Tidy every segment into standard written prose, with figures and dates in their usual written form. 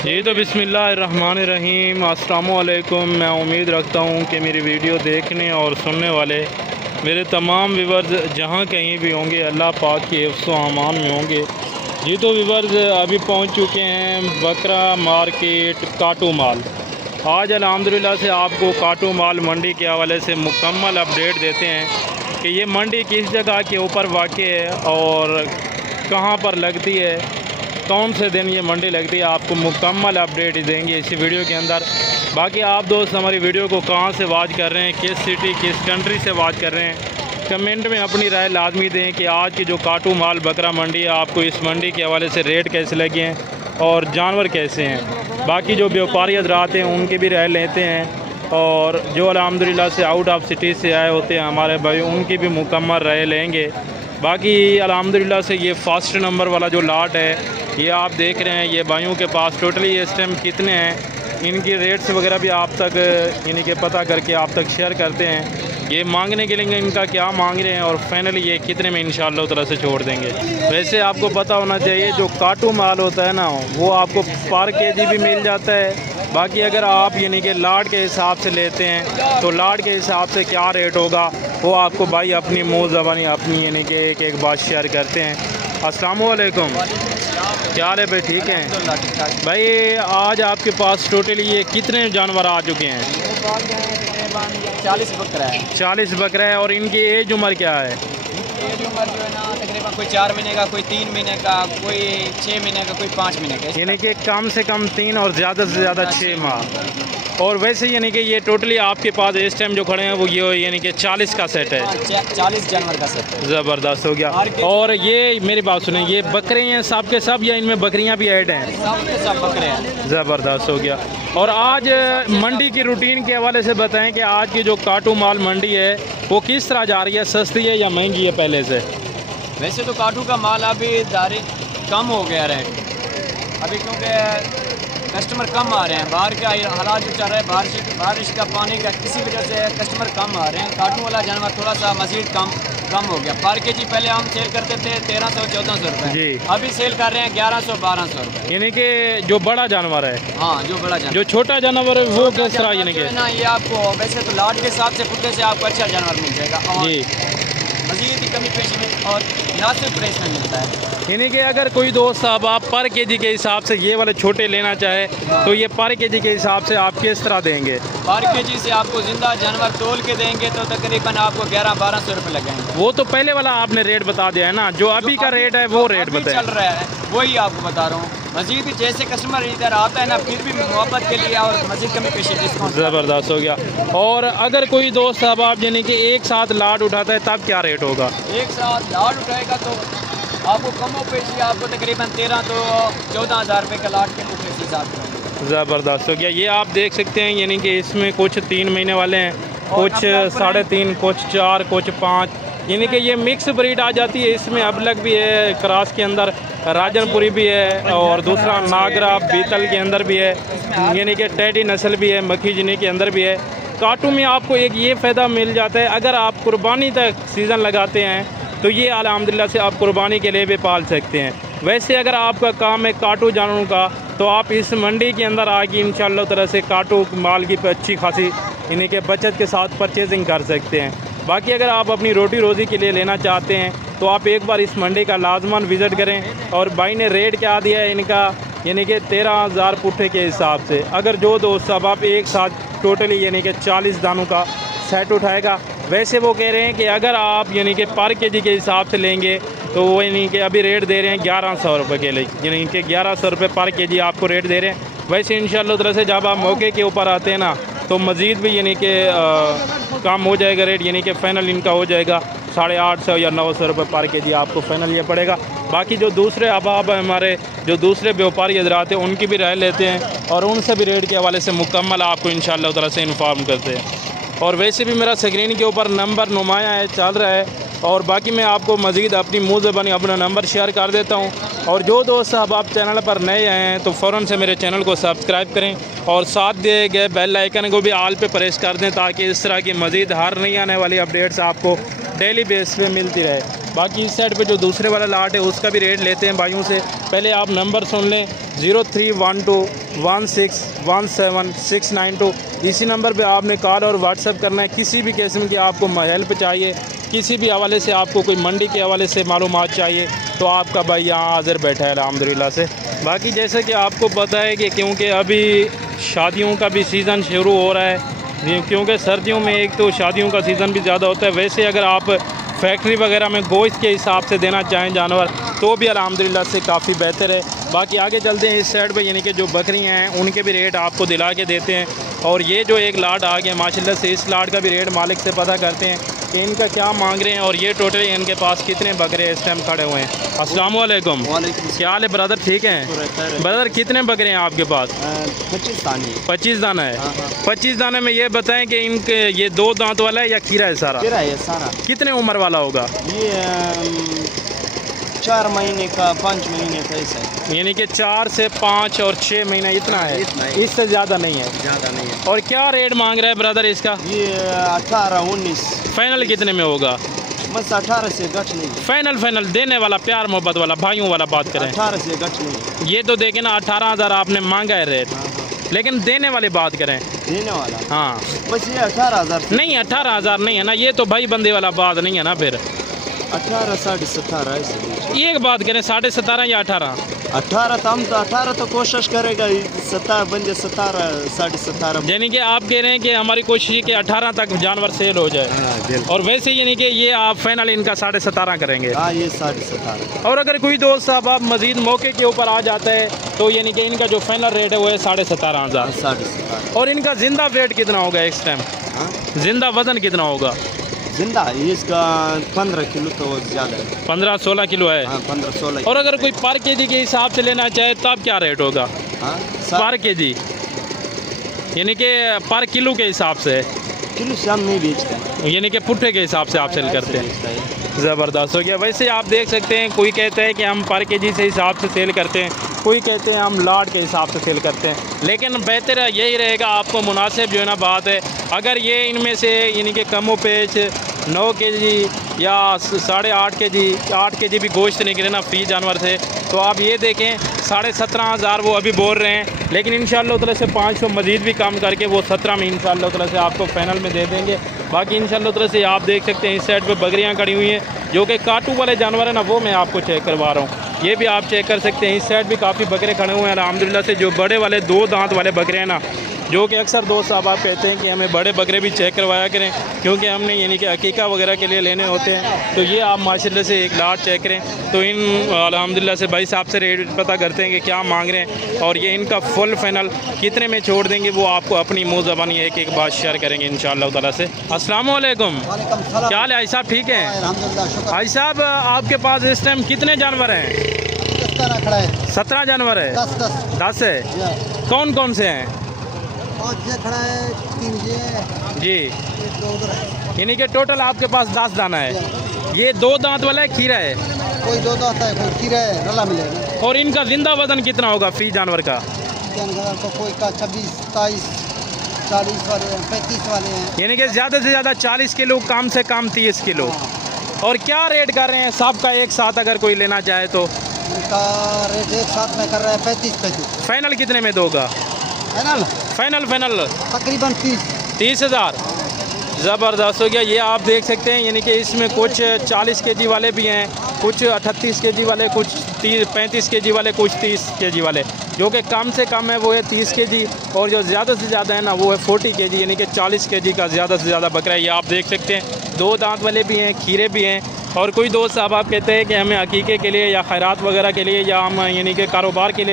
जी तो बिस्मिल्लाहिर्रहमानिर्रहीम, अस्सलामुअलैकुम। मैं उम्मीद रखता हूँ कि मेरी वीडियो देखने और सुनने वाले मेरे तमाम व्यूअर्स जहाँ कहीं भी होंगे अल्लाह पाक के हिफ्ज़ व अमान में होंगे। जी तो व्यूअर्स अभी पहुँच चुके हैं बकरा मार्केट काटू माल। आज अल्हम्दुलिल्लाह से आपको काटू माल मंडी के हवाले से मुकम्मल अपडेट देते हैं कि ये मंडी किस जगह के ऊपर वाक़ है और कहाँ पर लगती है, कौन से दिन ये मंडी लगती है। आपको मुकम्मल अपडेट देंगे इसी वीडियो के अंदर। बाकी आप दोस्त हमारी वीडियो को कहाँ से वॉच कर रहे हैं, किस सिटी किस कंट्री से वॉच कर रहे हैं, कमेंट में अपनी राय लाजमी दें कि आज की जो काटू माल बकरा मंडी है आपको इस मंडी के हवाले से रेट कैसे लगे हैं और जानवर कैसे हैं। बाकी जो व्यापारी हज़रात हैं उनकी भी राय लेते हैं और जो अल्हम्दुलिल्लाह से आउट ऑफ सिटी से आए होते हैं हमारे भाई उनकी भी मुकम्मल राय लेंगे। बाकी अल्हम्दुलिल्लाह से ये फर्स्ट नंबर वाला जो लाट है ये आप देख रहे हैं, ये भाइयों के पास टोटली इस टाइम कितने हैं, इनकी रेट्स वगैरह भी आप तक यानी कि पता करके आप तक शेयर करते हैं। ये मांगने के लिए इनका क्या मांग रहे हैं और फाइनली ये कितने में इंशाअल्लाह तरह से छोड़ देंगे। वैसे आपको पता होना चाहिए जो काटू माल होता है ना वो आपको पर केजी भी मिल जाता है। बाकी अगर आप यानी कि लाट के हिसाब से लेते हैं तो लाट के हिसाब से क्या रेट होगा वो आपको भाई अपनी मुँह ज़बानी अपनी यानी कि एक बात शेयर करते हैं। अस्सलामुअलैकुम, क्या हाल है भाई? ठीक है भाई। आज आपके पास टोटली ये कितने जानवर आ चुके हैं? 40 बकरा है। 40 बकरा है। और इनकी एज उम्र क्या है? एज उम्र जो है ना तकरीबन कोई 4 महीने का, कोई 3 महीने का, कोई 6 महीने का, कोई 5 महीने का, यानी कि कम से कम 3 और ज़्यादा से ज़्यादा 6 माह। और वैसे यानी कि ये टोटली आपके पास इस टाइम जो खड़े हैं वो ये यानी कि 40 का सेट है। 40 जानवर का सेट है। ज़बरदस्त हो गया। और ये मेरी बात सुने, ये बकरे हैं सब के सब या इनमें बकरियां भी ऐड हैं? सब बकरे हैं। ज़बरदस्त हो गया। और आज मंडी की रूटीन के हवाले से बताएं कि आज की जो काटू माल मंडी है वो किस तरह जा रही है, सस्ती है या महंगी है पहले से? वैसे तो काटू का माल अभी दारी कम हो गया रेट अभी, क्योंकि कस्टमर कम आ रहे हैं। बाहर के हालात जो चल रहे हैं, बारिश का पानी का, किसी वजह से कस्टमर कम आ रहे हैं। काटू वाला जानवर थोड़ा सा मज़ीद कम हो गया। पर के जी पहले हम सेल करते थे 1300-1400 रुपये, अभी सेल कर रहे हैं 1100-1200 रुपये। यानी कि जो बड़ा जानवर है। हाँ, जो बड़ा जानवर। जो छोटा जानवर है वो किस तरह यानी कि ना ये आपको वैसे तो लाट के हिसाब से पुट्टे से आपको अच्छा जानवर मिल जाएगा और मज़ीद कमी पेशी में और मुनासिब प्राइस में मिलता है। यानी कि अगर कोई दोस्त साहब आप पर केजी के हिसाब से ये वाले छोटे लेना चाहे तो ये पर केजी के हिसाब से आप किस तरह देंगे? पर केजी से आपको जिंदा जानवर तोल के देंगे तो तकरीबन आपको 1100-1200 रुपये लगेंगे। वो तो पहले वाला आपने रेट बता दिया है ना, जो अभी का रेट है वो रेट बताएं। चल रहा है वही आपको बता रहा हूँ। मजीद भी जैसे कस्टमर इधर आता है ना फिर भी मोहब्बत के लिए और मजीद कमी पेशी डिस्काउंट। ज़बरदस्त हो गया। और अगर कोई दोस्त साहब आप यानी कि एक साथ लाट उठाता है तब क्या रेट होगा? एक साथ लाट उठाएगा तो आपको कमो पेशी आपको तकरीबन 13 तो 14,000 रुपये का लाट के पेशी हिसाब। ज़बरदस्त हो गया। ये आप देख सकते हैं यानी कि इसमें कुछ 3 महीने वाले हैं, कुछ 3.5, कुछ 4, कुछ 5, यानी कि ये मिक्स ब्रीड आ जाती है। इसमें अबलग भी है, क्रॉस के अंदर राजनपुरी भी है और दूसरा नागरा बीतल के अंदर भी है, यानी कि टेडी नस्ल भी है, मखीजनी के अंदर भी है। काटू में आपको एक ये फ़ायदा मिल जाता है, अगर आप कुर्बानी तक सीज़न लगाते हैं तो ये अल्हम्दुलिल्लाह से आप कुर्बानी के लिए भी पाल सकते हैं। वैसे अगर आपका काम है काटू जानवरों का तो आप इस मंडी के अंदर आके इंशाअल्लाह तरह से काटू माल की अच्छी खासी यानी कि बचत के साथ परचेजिंग कर सकते हैं। बाकी अगर आप अपनी रोटी रोज़ी के लिए लेना चाहते हैं तो आप एक बार इस मंडी का लाजमन विज़िट करें। और भाई ने रेट क्या दिया है इनका, यानी कि 13,000 पुट्ठे के हिसाब से। अगर जो दोस्त सब आप एक साथ टोटली यानी कि 40 दानों का सेट उठाएगा, वैसे वो कह रहे हैं कि अगर आप यानी कि पर केजी के हिसाब से लेंगे तो वो यानी कि अभी रेट दे रहे हैं 1100 रुपये के लिए, यानी कि 1100 रुपये पर केजी आपको रेट दे रहे हैं। वैसे इंशाअल्लाह तरह से जब आप मौके के ऊपर आते हैं ना तो मज़ीद भी यानी कि कम हो जाएगा रेट, यानी कि फ़ाइनल इनका हो जाएगा 850 या 900 रुपये पर केजी आपको फ़ाइनल ये पड़ेगा। बाकी जो दूसरे अहबाब हमारे जो दूसरे व्यापारी हज़रात हैं उनकी भी राय लेते हैं और उनसे भी रेट के हवाले से मुकम्मल आपको इंशाअल्लाह तरह से इन्फॉर्म करते हैं। और वैसे भी मेरा स्क्रीन के ऊपर नंबर नुमाया है, चल रहा है। और बाकी मैं आपको मज़ीद अपनी मुँह ज़बानी अपना नंबर शेयर कर देता हूँ। और जो दोस्त साहब आप चैनल पर नए आए हैं तो फ़ौरन से मेरे चैनल को सब्सक्राइब करें और साथ दिए गए बेल आइकन को भी आल पे प्रेस कर दें ताकि इस तरह की मज़ीद हर नई आने वाली अपडेट्स आपको डेली बेस पे मिलती रहे। बाकी इस साइड पे जो दूसरे वाला लाट है उसका भी रेट लेते हैं भाइयों से। पहले आप नंबर सुन लें 0312161762। इसी नंबर पे आपने कॉल और व्हाट्सअप करना है। किसी भी किस्म की आपको हेल्प चाहिए, किसी भी हवाले से आपको कोई मंडी के हवाले से मालूमात चाहिए तो आपका भाई यहाँ हाज़िर बैठा है अल्हम्दुलिल्लाह से। बाकी जैसे कि आपको पता है कि क्योंकि अभी शादियों का भी सीज़न शुरू हो रहा है, क्योंकि सर्दियों में एक तो शादियों का सीज़न भी ज़्यादा होता है। वैसे अगर आप फैक्ट्री वगैरह में गोश्त के हिसाब से देना चाहें जानवर तो भी अल्हम्दुलिल्लाह से काफ़ी बेहतर है। बाकी आगे चलते हैं इस साइड पे, यानी कि जो बकरियां हैं उनके भी रेट आपको दिला के देते हैं। और ये जो एक लाट आ गया माशाल्लाह से, इस लाट का भी रेट मालिक से पता करते हैं कि इनका क्या मांग रहे हैं और ये टोटल इनके पास कितने बकरे इस टाइम खड़े हुए हैं। अस्सलाम वालेकुम, क्या हाल है ब्रदर? ठीक हैं ब्रदर? कितने बकरे हैं आपके पास? 25 दाना है। 25 दाने में ये बताएं कि इनके ये 2 दांत वाला है या खीरा है सारा? खीरा है सारा। कितने उम्र वाला होगा ये? 4 महीने का 5 महीने का ऐसा है, यानी कि 4 से 5 और 6 महीना इतना है, इससे ज़्यादा नहीं है। और क्या रेट मांग रहा है ब्रदर इसका? ये 18-19। फाइनल कितने में होगा? बस 18 से घट नहीं। फाइनल देने वाला, प्यार मोहब्बत वाला, भाइयों वाला बात करें। 18 से घट नहीं। ये तो देखें ना 18,000 आपने मांगा है रेट, लेकिन देने वाली बात करें। देने वाला हाँ, बस ये 18,000 नहीं 18,000 नहीं है ना, ये तो भाई बंदे वाला बात नहीं है ना। फिर 18 17.5 ऐसे। एक बात करें 17.5 या 18? 18 तो हम तो 18 तो कोशिश करेगा, 17 बन जाए 17 17.5। यानी कि आप कह रहे हैं कि हमारी कोशिश है कि 18 तक जानवर सेल हो जाए। और वैसे यानी कि ये आप फाइनल इनका 17.5 करेंगे? हाँ, ये 17.5। और अगर कोई दोस्त साहब आप मजीद मौके के ऊपर आ जाता है तो यानी कि इनका जो फाइनल रेट है वो है 17,500। 17.5। और इनका जिंदा वेट कितना होगा इस टाइम? जिंदा वजन कितना होगा? जिंदा इसका 15 किलो तो ज़्यादा है। 15-16 किलो है। हाँ, 15-16। और अगर कोई पर केजी के हिसाब से लेना चाहे तब क्या रेट होगा? पर केजी यानी कि पर किलो के हिसाब से? किलो से हम नहीं बेचते हैं, यानी कि पुट्ठे के हिसाब से आप सेल करते हैं। ज़बरदस्त हो गया। वैसे आप देख सकते हैं, कोई कहता है कि हम पर केजी से हिसाब से सेल करते हैं, कोई कहते हैं हम लाट के हिसाब से सेल करते हैं। लेकिन बेहतर यही रहेगा, आपको मुनासिब जो है ना बात है, अगर ये इनमें से यानी कि कमो पेच 9 केजी या 8.5 केजी, 8 केजी भी गोश्त निकले ना फी जानवर से, तो आप ये देखें 17,500 वो अभी बोल रहे हैं। लेकिन इंशाअल्लाह ताला से 500 मज़ीद भी कम करके वो 17 में इंशाअल्लाह ताला से आपको फाइनल में दे देंगे। बाकी इंशाअल्लाह ताला से आप देख सकते हैं इस साइड पे बकरियां खड़ी हुई हैं जो कि काटू वाले जानवर है ना, वो मैं आपको चेक करवा रहा हूँ। ये भी आप चेक कर सकते हैं। इस साइड भी काफ़ी बकरे खड़े हुए हैं अल्हम्दुलिल्लाह से। जो बड़े वाले 2 दांत वाले बकरे हैं ना, जो कि अक्सर दोस्त साहब आप कहते हैं कि हमें बड़े बकरे भी चेक करवाया करें क्योंकि हमने यानी कि अकीका वगैरह के लिए लेने होते हैं। तो ये आप माशाल्लाह से एक लाट चेक करें तो इन अल्हम्दुलिल्लाह से भाई साहब से रेट पता करते हैं कि क्या मांग रहे हैं और ये इनका फुल फाइनल कितने में छोड़ देंगे वो आपको अपनी मुँह ज़बानी एक बात शेयर करेंगे इंशाअल्लाह ताला से। अस्सलाम वालेकुम, क्या हाल है भाई साहब? ठीक हैं भाई साहब? आपके पास इस टाइम कितने जानवर हैं? 17 जानवर है। 10 है। कौन कौन से हैं? जी, यानी कि टोटल आपके पास 10 दाना है। ये 2 दांत वाला है, खीरा है? कोई 2 दांत है, कोई खीरा है, रला मिलेगा। और इनका जिंदा वजन कितना होगा फी जानवर का? तो कोई का 26, 27, 40 वाले हैं, 35 वाले हैं। यानी कि ज़्यादा से ज़्यादा 40 किलो, कम से कम 30 किलो। और क्या रेट कर रहे हैं सबका एक साथ अगर कोई लेना चाहे तो? इनका रेट एक साथ में कर रहा है 35। फाइनल कितने में दोगा? फाइनल तकरीबन 30,000। ज़बरदस्त हो गया। ये आप देख सकते हैं, यानी कि इसमें कुछ 40 केजी वाले भी हैं, कुछ 38 केजी वाले, कुछ 35 केजी वाले, कुछ 30 केजी वाले। जो कि कम से कम है वो है 30 केजी और जो ज़्यादा से ज़्यादा है ना वो है 40 केजी, यानी कि 40 केजी का ज़्यादा से ज़्यादा बकरा है। ये आप देख सकते हैं 2 दांत वाले भी हैं, खीरे भी हैं। और कोई दोस्त साहब आप कहते हैं कि हमें अकीके के लिए या खैरात वगैरह के लिए या हम यानी कि कारोबार के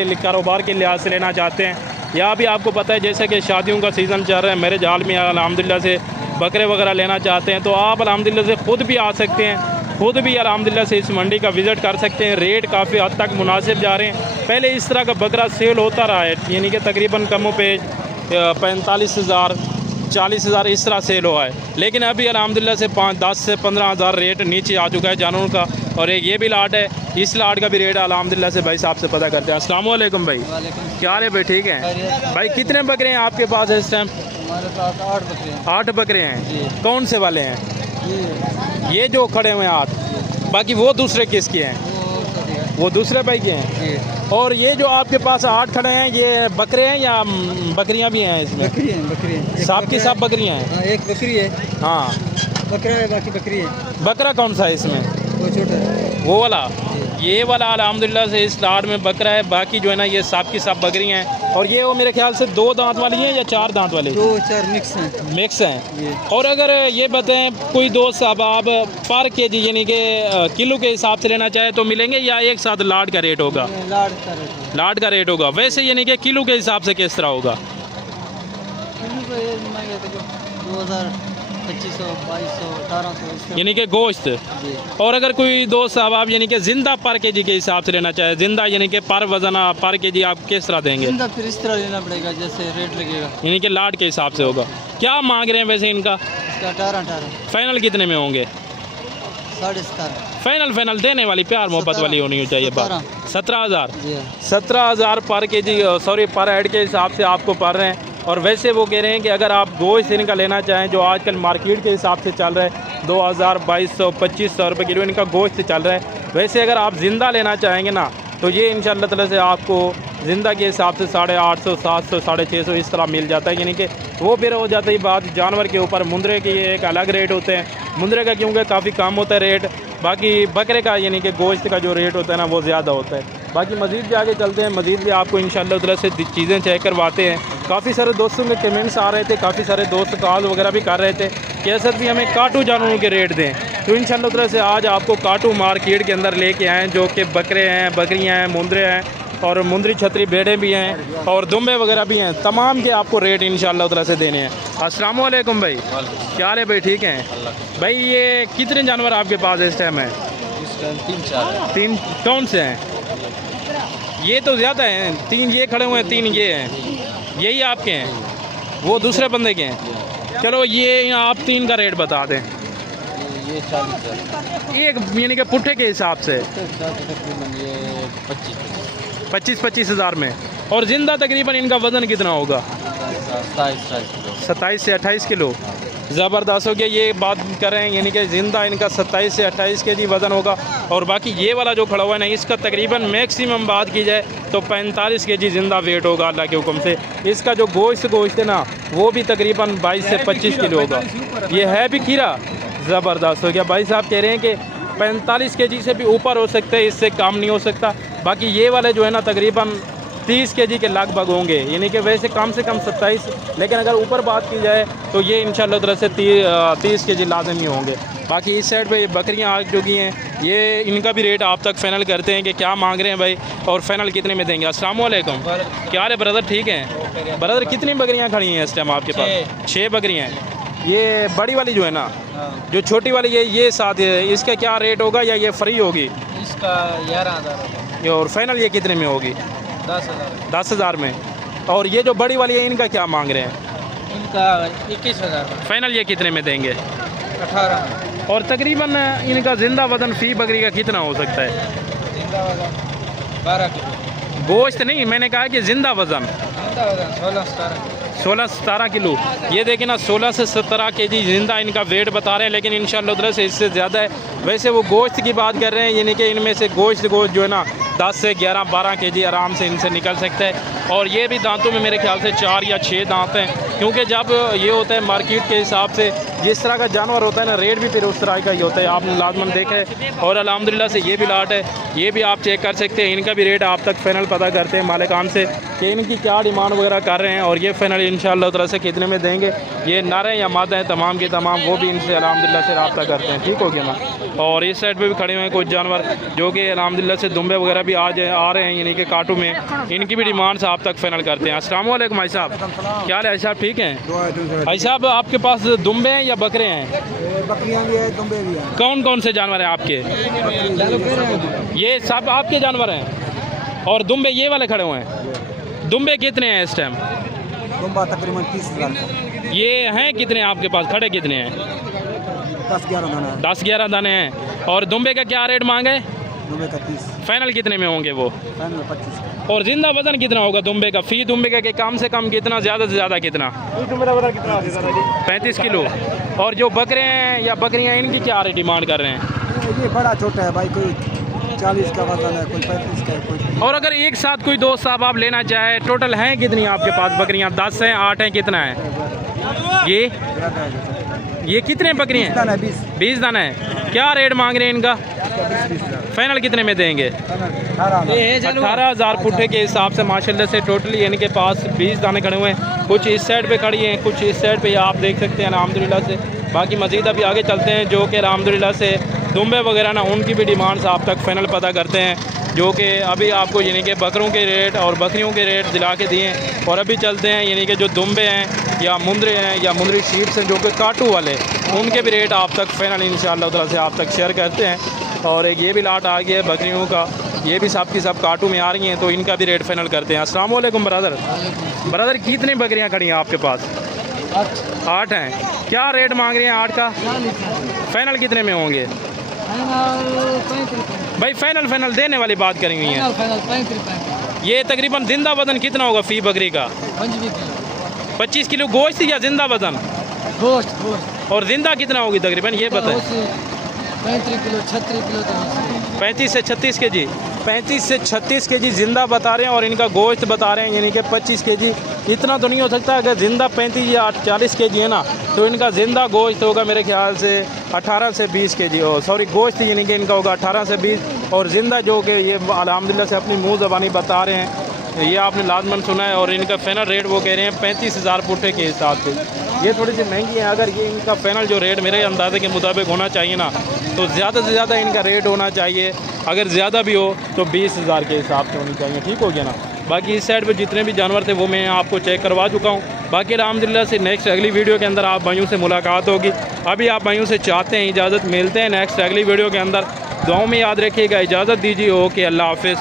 लिहाज से लेना चाहते हैं, या भी आपको पता है जैसे कि शादियों का सीज़न चल रहा है, मेरे जाल में अल्हम्दुलिल्लाह से बकरे वगैरह लेना चाहते हैं तो आप अल्हम्दुलिल्लाह से ख़ुद भी आ सकते हैं, ख़ुद भी अल्हम्दुलिल्लाह से इस मंडी का विज़िट कर सकते हैं। रेट काफ़ी हद तक मुनासिब जा रहे हैं। पहले इस तरह का बकरा सेल होता रहा है, यानी कि तकरीबन कमों पे 45,000 40,000 इस तरह सेल हुआ है। लेकिन अभी अल्हम्दुलिल्लाह से 10 से 15,000 रेट नीचे आ चुका है जानवरों का। और एक ये भी लाट है, इस लाट का भी रेट अल्हम्दुलिल्लाह से भाई साहब से पता करते हैं। अस्सलाम वालेकुम भाई, क्या हाल है भाई? ठीक है भाई। कितने बकरे हैं आपके पास इस टाइम? हमारे पास 8 बकरे हैं। 8 बकरे हैं। कौन से वाले हैं? ये जो खड़े हुए हैं 8, बाकी वो दूसरे किसके हैं? वो दूसरे भाई के हैं। और ये जो आपके पास 8 खड़े हैं ये बकरे हैं या बकरियां भी हैं इसमें? बकरी है। सब की सब बकरियां हैं? हाँ, एक बकरी है। हाँ, बकरा है, बाकी बकरी है। बकरा कौन सा है इसमें? वो छोटा है। वो वाला? ये वाला अल्हम्दुलिल्लाह से इस लाड में बकरा है, बाकी जो है ना ये सब की सब बकरियां हैं। और ये वो मेरे ख्याल से 2 दांत वाली हैं या 4 दांत वाली? 2-4 मिक्स हैं। मिक्स हैं। और अगर ये बताएं कोई दोस्त साहब आप पर केजी यानी कि किलो के हिसाब से लेना चाहे तो मिलेंगे या एक साथ लाड का रेट होगा? लाड का रेट होगा। वैसे यानी कि किलो के हिसाब से किस तरह होगा? 2500, 2200, 1800 यानी कि गोश्त। और अगर कोई दोस्त साहब आप यानी कि जिंदा पर केजी के हिसाब से लेना चाहे, जिंदा यानी कि पर वजन पर केजी आप किस तरह देंगे? जिंदा फिर इस तरह लेना पड़ेगा जैसे रेट लगेगा, यानी कि लाड के हिसाब से होगा। क्या मांग रहे हैं वैसे इनका? इसका 18 फाइनल कितने में होंगे? 17.5 फाइनल देने वाली प्यार मोहब्बत वाली होनी चाहिए बात। 17,000 जी। 17,000 पर केजी सॉरी पर हेड के हिसाब से आपको पड़ रहे हैं। और वैसे वो कह रहे हैं कि अगर आप गोश्त इनका लेना चाहें जो आजकल मार्केट के हिसाब से चल रहा है 2,000, 2,200, 2,500 रुपये किलो इनका गोश्त चल रहा है। वैसे अगर आप ज़िंदा लेना चाहेंगे ना तो ये इंशाअल्लाह ताला से आपको ज़िंदा के हिसाब से 850, 700, 650 इस तरह मिल जाता है। यानी कि वो फिर हो जाता है बात जानवर के ऊपर। मुंदरे के ये एक अलग रेट होते हैं, मुंदरे का क्योंकि काफ़ी कम होता है रेट, बाकी बकरे का यानी कि गोश्त का जो रेट होता है ना वो ज़्यादा होता है। बाकी मज़ीद भी आगे चलते हैं, मज़ीद भी आपको इंशाअल्लाह ताला से चीज़ें चेक करवाते हैं। काफ़ी सारे दोस्तों के कमेंट्स आ रहे थे, काफ़ी सारे दोस्त कॉल वगैरह भी कर रहे थे कि असद भी हमें काटू जानवरों के रेट दें। तो इंशाअल्लाह ताला से आज आपको काटू मार्केट के अंदर लेके आएँ जो कि बकरे हैं, बकरियाँ हैं, मुंदरे हैं और मुंदरी छतरी भेड़े भी हैं और दुम्बे वगैरह भी हैं। तमाम के आपको रेट इंशाअल्लाह ताला से देने हैं। अस्सलाम वालेकुम भाई, क्या हाल है भाई? ठीक हैं भाई। ये कितने जानवर आपके पास इस टाइम है? इस टाइम 3-4 3 कौन से हैं? ये तो ज़्यादा हैं, 3 ये खड़े हुए हैं, 3 ये हैं। यही आपके हैं? वो दूसरे बंदे के हैं? चलो ये आप 3 का रेट बता दें। ये 40,000 एक यानी कि पुट्ठे के हिसाब से तकरीबन ये 25 हज़ार में। और ज़िंदा तकरीबन इनका वज़न कितना होगा? 27 से 28 किलो। ज़बरदस्त हो गया। ये बात कर रहे हैं यानी कि ज़िंदा इनका 27 से 28 के जी वज़न होगा। और बाकी ये वाला जो खड़ा हुआ है ना इसका तकरीबन मैक्सिमम बात की जाए तो 45 के जी ज़िंदा वेट होगा अल्लाह के हुक्म से। इसका जो गोश्त है ना वो भी तकरीबन 22 से 25 किलो होगा। ये है भी कीड़ा। ज़बरदस्त हो गया। भाई साहब कह रहे हैं कि 45 के जी से भी ऊपर हो सकता है, इससे कम नहीं हो सकता। बाकी ये वाले जो है ना तकरीबन 30 के जी के लगभग होंगे, यानी कि वैसे कम से कम 27, लेकिन अगर ऊपर बात की जाए तो ये इंशाअल्लाह ताला से 30 के जी लाजमी होंगे। बाकी इस साइड पे बकरियां आ चुकी हैं, ये इनका भी रेट आप तक फाइनल करते हैं कि क्या मांग रहे हैं भाई और फाइनल कितने में देंगे। अस्सलाम वालेकुम, क्या हाल है ब्रदर? ठीक हैं ब्रदर। कितनी बकरियाँ खड़ी हैं इस टाइम आपके पास? 6 बकरियाँ हैं। ये बड़ी वाली जो है ना, जो छोटी वाली है ये साथ है, इसका क्या रेट होगा या ये फ्री होगी? इसका 11,000 और फाइनल ये कितने में होगी? 10,000 में। और ये जो बड़ी वाली है इनका क्या मांग रहे हैं? इनका 21,000 फाइनल ये कितने में देंगे? 18। और तकरीबन इनका ज़िंदा वज़न फ़ी बकरी का कितना हो सकता है? जिंदा वजन 12 किलो। गोश्त नहीं, मैंने कहा कि ज़िंदा वज़न। जिंदा वजन 16-17 किलो। ये देखें ना 16 से 17 के जी ज़िंदा इनका वेट बता रहे हैं, लेकिन इंशाअल्लाह ताला से इससे ज़्यादा है। वैसे वो गोश्त की बात कर रहे हैं, यानी कि इनमें से गोश्त जो है ना 10 से 11-12 के जी आराम से इनसे निकल सकता है। और ये भी दांतों में मेरे ख्याल से 4 या 6 दांत हैं, क्योंकि जब ये होता है मार्केट के हिसाब से जिस तरह का जानवर होता है ना रेट भी फिर उस तरह का ही होता है। आपने लाजमन देखा है। और अल्हम्दुलिल्लाह से ये भी लाट है, ये भी आप चेक कर सकते हैं। इनका भी रेट आप तक फाइनल पता करते हैं मालिकान से कि इनकी क्या डिमांड वगैरह कर रहे हैं और ये फाइनल इंशाअल्लाह ताला से कितने में देंगे। ये नर हैं या मादा हैं तमाम के तमाम, वो भी इनसे अल्हम्दुलिल्लाह से रब्ता करते हैं। ठीक हो गया ना। और इस साइड पे भी खड़े हुए हैं कुछ जानवर जो कि अल्हम्दुलिल्लाह से दुम्बे वगैरह भी आ रहे हैं, यानी कि काटू में। इनकी भी डिमांड्स आप तक फाइनल करते हैं। अस्सलाम वालेकुम भाई साहब, क्या हाल है भाई साहब? ठीक हैं भाई साहब। आपके पास दुम्बे हैं या बकरे हैं? बकरियां भी है, दुम्बे भी हैं। कौन कौन से जानवर हैं आपके? ये सब आपके जानवर हैं? और दुम्बे ये वाले खड़े हुए हैं? दुम्बे कितने हैं इस टाइम? दुम्बा तकरीबन 30,000। ये हैं कितने आपके पास? खड़े कितने हैं? 10-11 दाना है। 10-11 दाने हैं। और दुम्बे का क्या रेट मांगे? दुम्बे का 30। फाइनल कितने में होंगे वो? फाइनल 25। और जिंदा वजन कितना होगा दुम्बे का? फी दुम्बे का कम से कम कितना, ज़्यादा से ज़्यादा कितना? 35 किलो। और जो बकरे हैं या बकरियां इनकी क्या डिमांड कर रहे हैं? ये बड़ा छोटा है भाई, कोई 40 का वजन है, कोई 35 का है, कोई। और अगर एक साथ कोई दोस्त साहब आप लेना चाहे, टोटल हैं कितनी आपके पास बकरियां? 10 हैं, 8 हैं, कितना है ये कितने बकरी हैं? 20 दाना है। क्या रेट मांग रहे हैं इनका? फाइनल कितने में देंगे? 18,000 पुट्ठे के हिसाब से माशाल्लाह से टोटली इनके पास 20 दाने खड़े हुए हैं। कुछ इस साइड पे खड़ी हैं, कुछ इस साइड पे आप देख सकते हैं अल्हम्दुलिल्लाह से। बाकी मज़ीद अभी आगे चलते हैं, जो कि अल्हम्दुलिल्लाह से दुम्बे वगैरह ना उनकी भी डिमांड्स आप तक फाइनल पता करते हैं, जो कि अभी आपको यानी कि बकरों के रेट और बकरियों के रेट दिला के दिए हैं। और अभी चलते हैं यानी कि जो दुम्बे हैं या मुंदरे हैं या मुंदरी शीप्स हैं जो कि काटू वाले, उनके भी रेट आप तक फाइनल इंशाअल्लाह ताला से आप तक शेयर करते हैं। और एक ये भी लाट आ गया है बकरियों का, ये भी सब की सब काटू में आ रही हैं, तो इनका भी रेट फाइनल करते हैं। अस्सलाम वालेकुम ब्रदर, कितनी बकरियां खड़ी हैं आपके पास? 8 हैं। क्या रेट मांग रहे हैं 8 का? फाइनल कितने में होंगे भाई? फाइनल देने वाली बात करी हुई है। ये तकरीबन जिंदा वजन कितना होगा फी बकरी का? 25 किलो गोश्त या जिंदा वजन? गोश्त। और जिंदा कितना होगी तकरीबन ये बताएं? 35 किलो 36 किलो 35 से 36 के जी। 35 से 36 के जी ज़िंदा बता रहे हैं और इनका गोश्त बता रहे हैं यानी कि 25 के जी। इतना तो नहीं हो सकता, अगर ज़िंदा 35 या 40 के जी है ना, तो इनका ज़िंदा गोश्त होगा मेरे ख्याल से 18 से 20 के जी। सॉरी, गोश्त यानी कि इनका होगा 18 से 20, और ज़िंदा जो कि ये अल्हम्दुलिल्लाह से अपनी मुँह ज़बानी बता रहे हैं, ये आपने लाजमन सुना है। और इनका फाइनल रेट वो कह रहे हैं 35,000 पुट्ठे के हिसाब से। ये थोड़ी सी महंगी है, अगर ये इनका फाइनल जो रेट मेरे अंदाजे के मुताबिक होना चाहिए ना, तो ज़्यादा से ज़्यादा इनका रेट होना चाहिए। अगर ज़्यादा भी हो तो 20,000 के हिसाब से होनी चाहिए, ठीक हो गया ना। बाकी इस साइड पे जितने भी जानवर थे वो मैं आपको चेक करवा चुका हूँ। बाकी अल्हम्दुलिल्लाह से नेक्स्ट अगली वीडियो के अंदर आप भाइयों से मुलाकात होगी। अभी आप भाइयों से चाहते हैं इजाज़त, मिलते हैं नेक्स्ट अगली वीडियो के अंदर। दुआओं में याद रखिएगा, इजाज़त दीजिए। ओके, अल्लाह हाफ़िज़।